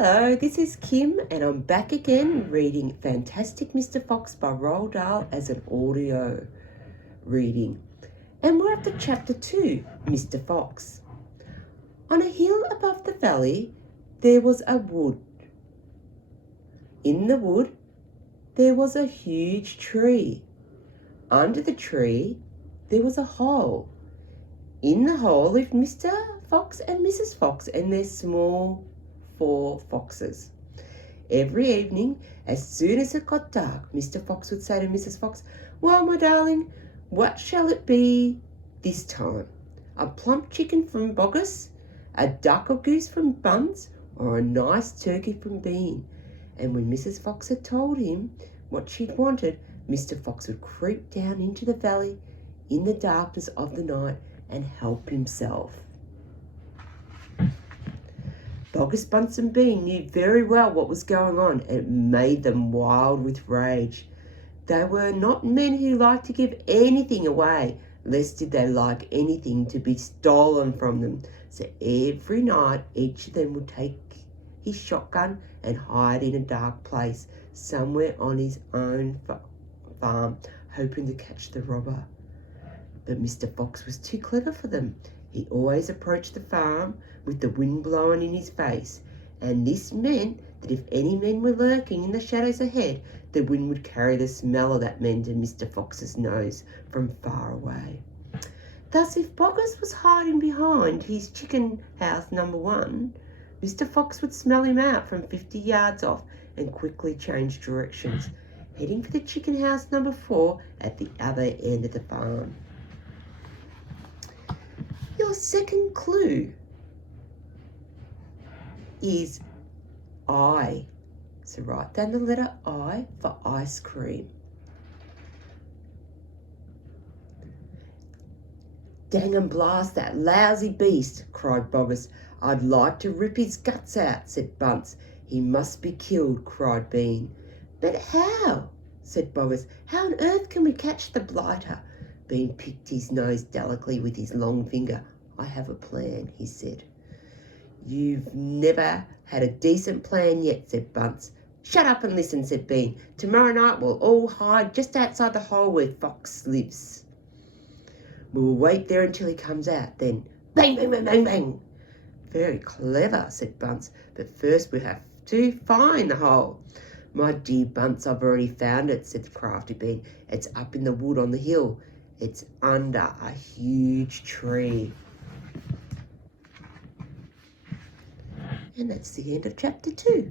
Hello, this is Kim and I'm back again reading Fantastic Mr. Fox by Roald Dahl as an audio reading. And we're up to chapter 2, Mr. Fox. On a hill above the valley there was a wood. In the wood there was a huge tree. Under the tree there was a hole. In the hole lived Mr. Fox and Mrs. Fox and their small 4 foxes. Every evening, as soon as it got dark, Mr. Fox would say to Mrs. Fox, "Well, my darling, what shall it be this time? A plump chicken from Boggis, a duck or goose from Buns, or a nice turkey from Bean?" And when Mrs. Fox had told him what she'd wanted, Mr. Fox would creep down into the valley in the darkness of the night and help himself. Boggis, Bunce and Bean knew very well what was going on, and it made them wild with rage. They were not men who liked to give anything away, lest did they like anything to be stolen from them. So every night each of them would take his shotgun and hide in a dark place somewhere on his own farm, hoping to catch the robber. But Mr. Fox was too clever for them. He always approached the farm with the wind blowing in his face, and this meant that if any men were lurking in the shadows ahead, the wind would carry the smell of that men to Mr. Fox's nose from far away. Thus, if Boggis was hiding behind his chicken house number 1, Mr. Fox would smell him out from 50 yards off and quickly change directions, heading for the chicken house number 4 at the other end of the farm. Your second clue is I. So write down the letter I for ice cream. "Dang and blast that lousy beast," cried Boggis. "I'd like to rip his guts out," said Bunce. "He must be killed," cried Bean. "But how?" said Boggis. "How on earth can we catch the blighter?" Bean picked his nose delicately with his long finger. "I have a plan," he said. "You've never had a decent plan yet," said Bunce. "Shut up and listen," said Bean. "Tomorrow night we'll all hide just outside the hole where Fox lives. We'll wait there until he comes out, then bang, bang, bang, bang, bang." "Very clever," said Bunce, "but first we have to find the hole." "My dear Bunce, I've already found it," said the crafty Bean. "It's up in the wood on the hill. It's under a huge tree." And that's the end of chapter 2.